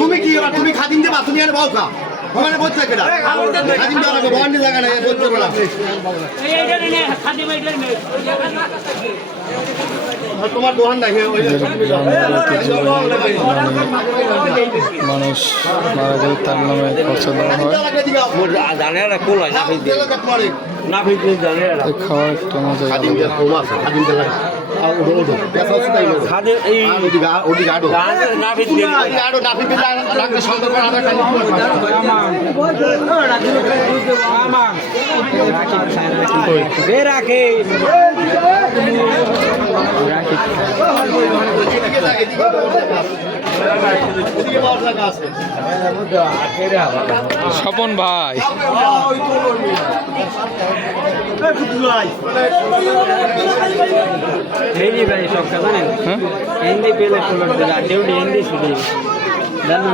তুমি কি তুমি খাদিম দেবা? তুমি আর বাউ খা। ওখানে বলছো কেটা খাদিম দেওয়া লাগবে বন্ডি জায়গা নেই বলছো না। তোমার দোকান নাই ওই যে মানুষ মারা গেলে তার নামে খরচা দেওয়া হয়। জানে না কোলাই না ফেস দিয়ে না ফেস দিয়ে জানে না। এই খাওয়ার একটা মজা রাখে। স্বপন ভাই। হিন্দি ভাই সব জানেন? হ্যাঁ? হিন্দি পেলে ডিউটি হিন্দি শুধু জানো